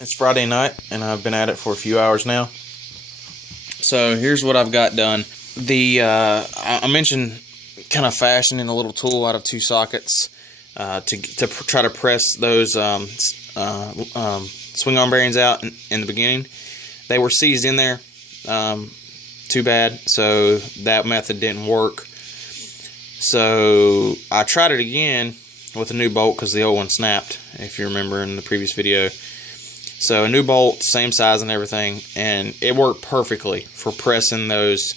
It's Friday night, and I've been at it for a few hours now. So here's what I've got done. I mentioned kind of fashioning a little tool out of two sockets to try to press those swing arm bearings out in the beginning. They were seized in there. Too bad. So that method didn't work. So I tried it again with a new bolt because the old one snapped, if you remember in the previous video. So a new bolt, same size and everything, and it worked perfectly for pressing those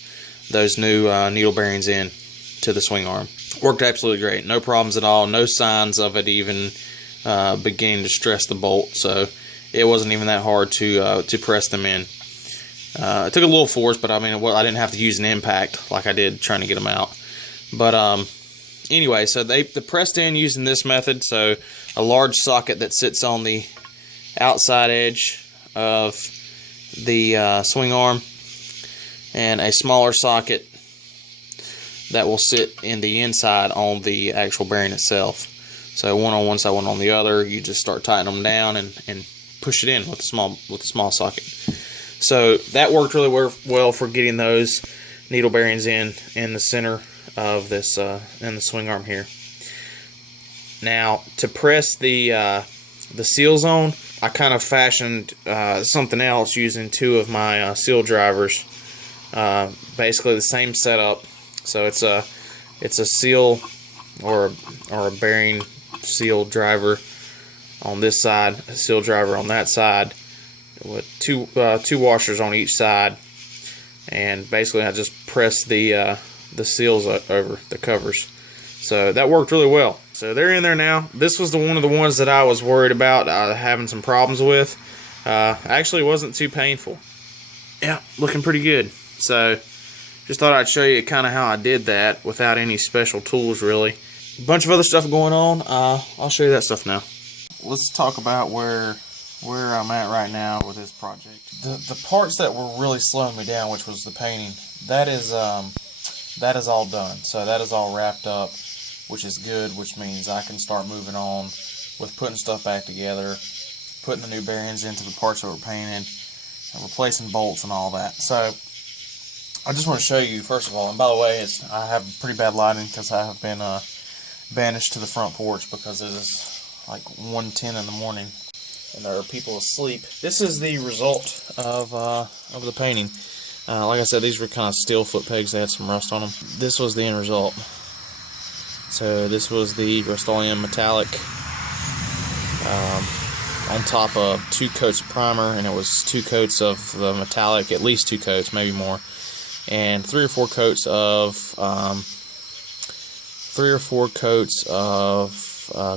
new needle bearings in to the swing arm. Worked absolutely great. No problems at all. No signs of it even beginning to stress the bolt. So it wasn't even that hard to press them in. It took a little force, but I mean, I didn't have to use an impact like I did trying to get them out. But anyway, so they pressed in using this method. So a large socket that sits on the outside edge of the swing arm, and a smaller socket that will sit in the inside on the actual bearing itself. So one on one side, one on the other. You just start tightening them down and push it in with a small socket. So that worked really well for getting those needle bearings in the center of this in the swing arm here. Now to press the seal zone, I kind of fashioned something else using two of my seal drivers. Basically the same setup. So it's a seal or a bearing seal driver on this side, a seal driver on that side, with two washers on each side, and basically I just press the seals over the covers. So that worked really well. So they're in there now. This was one of the ones that I was worried about having some problems with. Actually, it wasn't too painful. Yeah, looking pretty good. So just thought I'd show you kind of how I did that without any special tools, really. A bunch of other stuff going on. I'll show you that stuff now. Let's talk about where I'm at right now with this project. The parts that were really slowing me down, which was the painting, that is all done. So that is all wrapped up, which is good, which means I can start moving on with putting stuff back together, putting the new bearings into the parts that were painted, and replacing bolts and all that. So I just want to show you, first of all, and by the way, I have pretty bad lighting because I have been banished to the front porch because it is like 1:10 in the morning and there are people asleep. This is the result of the painting. Like I said, these were kind of steel foot pegs. They had some rust on them. This was the end result. So this was the Rust-Oleum metallic on top of 2 coats of primer, and it was 2 coats of the metallic, at least 2 coats, maybe more, and 3 or 4 coats of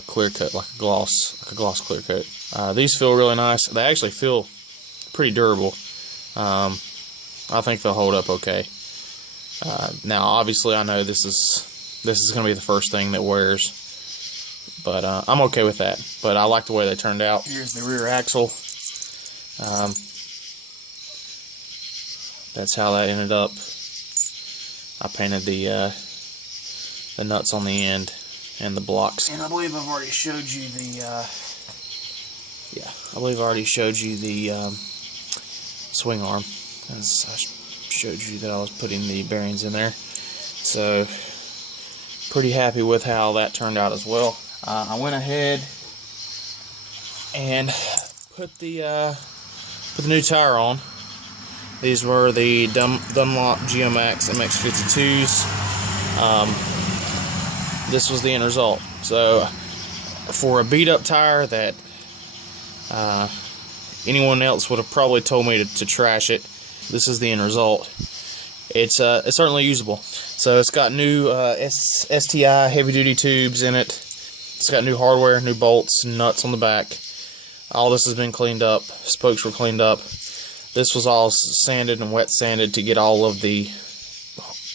clear coat, like a gloss clear coat. These feel really nice. They actually feel pretty durable. I think they'll hold up okay. Now, obviously, I know this is going to be the first thing that wears, but I'm okay with that. But I like the way they turned out. Here's the rear axle. That's how that ended up. I painted the nuts on the end and the blocks. And I believe I've already showed you the swing arm, as I showed you that I was putting the bearings in there. So pretty happy with how that turned out as well. I went ahead and put the new tire on. These were the Dunlop GeoMax MX52s. This was the end result. So for a beat up tire that anyone else would have probably told me to trash it, this is the end result. It's certainly usable. So it's got new STI heavy duty tubes in it. It's got new hardware, new bolts, nuts on the back. All this has been cleaned up. Spokes were cleaned up. This was all sanded and wet sanded to get all of the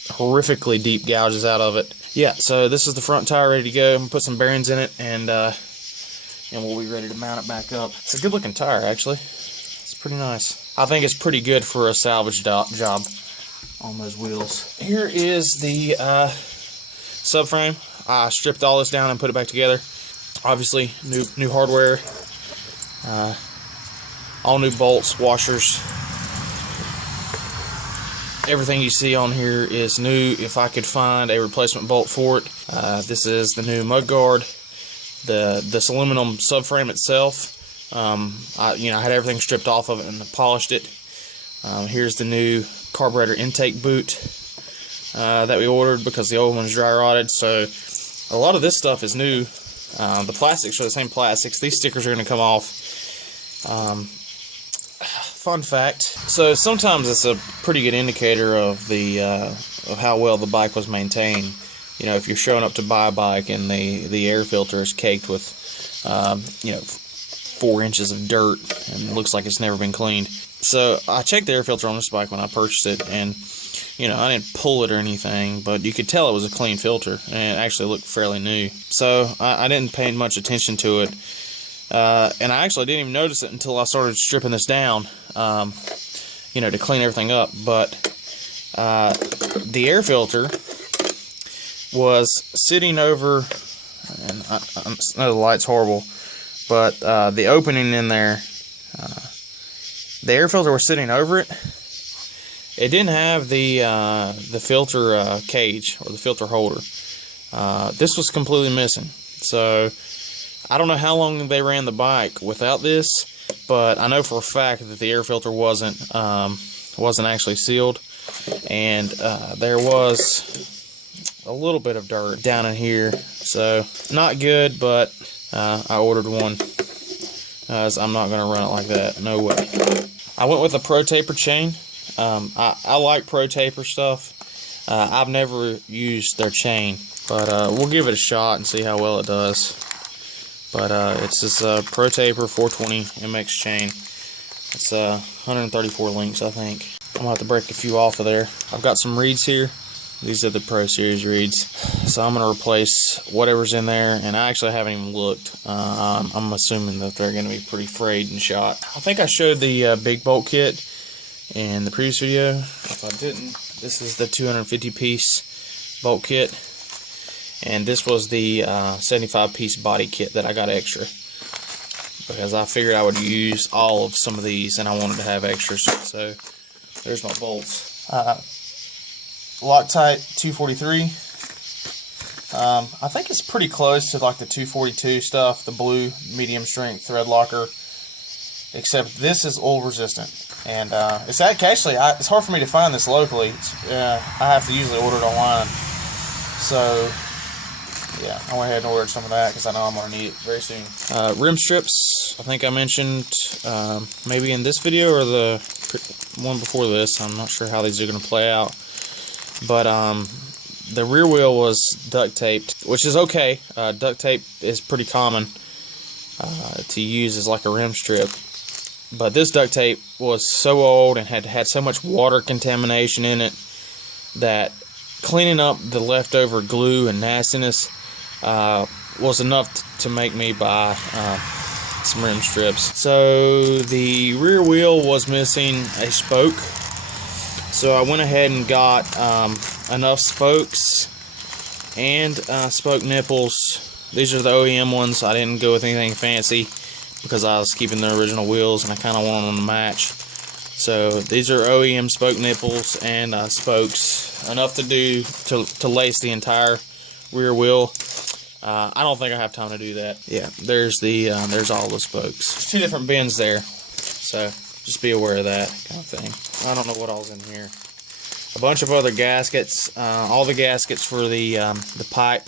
horrifically deep gouges out of it. Yeah, so this is the front tire ready to go. I'm gonna put some bearings in it, and we'll be ready to mount it back up. It's a good looking tire, actually. It's pretty nice. I think it's pretty good for a salvage job on those wheels. Here is the subframe. I stripped all this down and put it back together. Obviously, new hardware. All new bolts, washers. Everything you see on here is new. If I could find a replacement bolt for it, this is the new mudguard. This aluminum subframe itself, I had everything stripped off of it and polished it. Here's the new carburetor intake boot that we ordered because the old one's dry rotted. So a lot of this stuff is new. The plastics are the same plastics. These stickers are going to come off. Fun fact. So sometimes it's a pretty good indicator of the of how well the bike was maintained. You know, if you're showing up to buy a bike and the air filter is caked with 4 inches of dirt and it looks like it's never been cleaned. So I checked the air filter on this bike when I purchased it, and I didn't pull it or anything, but you could tell it was a clean filter, and it actually looked fairly new. So I didn't pay much attention to it, and I actually didn't even notice it until I started stripping this down, to clean everything up. But the air filter was sitting over, and I know the light's horrible, but the opening in there, the air filter was sitting over it. It didn't have the filter cage or the filter holder. This was completely missing. So I don't know how long they ran the bike without this, but I know for a fact that the air filter wasn't actually sealed, and there was a little bit of dirt down in here. So not good, but I ordered one, as I'm not going to run it like that. No way. I went with a Pro Taper chain. I like Pro Taper stuff. I've never used their chain, but we'll give it a shot and see how well it does. But it's this Pro Taper 420 MX chain. It's 134 links, I think. I'm going to have to break a few off of there. I've got some reeds here. These are the Pro Series reeds. So I'm going to replace whatever's in there, and I actually haven't even looked. I'm assuming that they're going to be pretty frayed and shot. I think I showed the big bolt kit in the previous video. If I didn't, this is the 250 piece bolt kit, and this was the 75 piece body kit that I got extra because I figured I would use all of some of these and I wanted to have extras. So there's my bolts. Loctite 243. I think it's pretty close to like the 242 stuff, the blue medium strength thread locker, except this is oil resistant. And it's actually it's hard for me to find this locally. I have to usually order it online. So yeah, I went ahead and ordered some of that because I know I'm going to need it very soon. Rim strips, I think I mentioned maybe in this video or the one before this. I'm not sure how these are going to play out. But the rear wheel was duct taped, which is okay. Duct tape is pretty common to use as like a rim strip. But this duct tape was so old and had so much water contamination in it that cleaning up the leftover glue and nastiness was enough to make me buy some rim strips. So the rear wheel was missing a spoke. So I went ahead and got enough spokes and spoke nipples. These are the OEM ones. I didn't go with anything fancy because I was keeping the original wheels and I kind of wanted them to match. So these are OEM spoke nipples and spokes, enough to do to lace the entire rear wheel. I don't think I have time to do that. Yeah, there's all the spokes. There's two different bins there, so just be aware of that kind of thing. I don't know what all's in here. A bunch of other gaskets, all the gaskets for the pipe,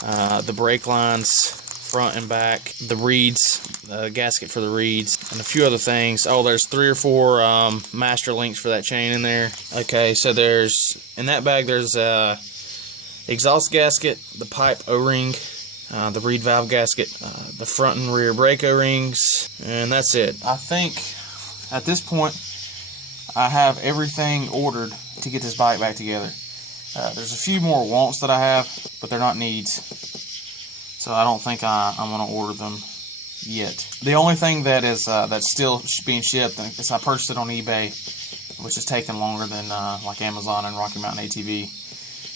the brake lines, front and back, the reeds, the gasket for the reeds, and a few other things. Oh, there's 3 or 4 master links for that chain in there. Okay, so in that bag there's exhaust gasket, the pipe O-ring, the reed valve gasket, the front and rear brake O-rings, and that's it. I think at this point I have everything ordered to get this bike back together. There's a few more wants that I have, but they're not needs. So I don't think I'm going to order them yet. The only thing that is that's still being shipped is I purchased it on eBay, which has taken longer than like Amazon and Rocky Mountain ATV,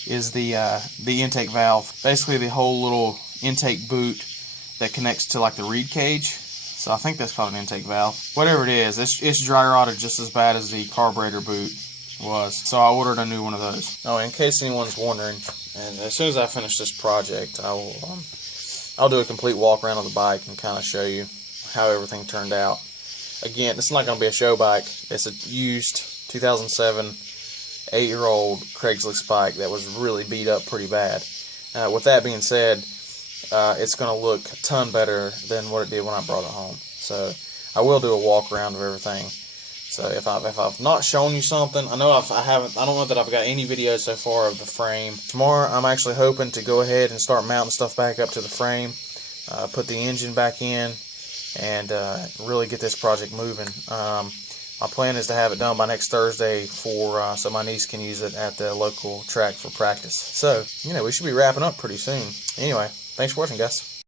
is the intake valve. Basically the whole little intake boot that connects to like the reed cage. So I think that's called an intake valve. Whatever it is, it's dry rotted just as bad as the carburetor boot was. So I ordered a new one of those. Oh, in case anyone's wondering, and as soon as I finish this project, I'll do a complete walk around of the bike and kind of show you how everything turned out. Again, it's not going to be a show bike. It's a used 2007 8-year-old Craigslist bike that was really beat up pretty bad. With that being said, it's going to look a ton better than what it did when I brought it home. So I will do a walk around of everything. So if I've not shown you something, I know I haven't. I don't know that I've got any videos so far of the frame. Tomorrow I'm actually hoping to go ahead and start mounting stuff back up to the frame, put the engine back in, and really get this project moving. My plan is to have it done by next Thursday so my niece can use it at the local track for practice. So, we should be wrapping up pretty soon. Anyway, thanks for watching, guys.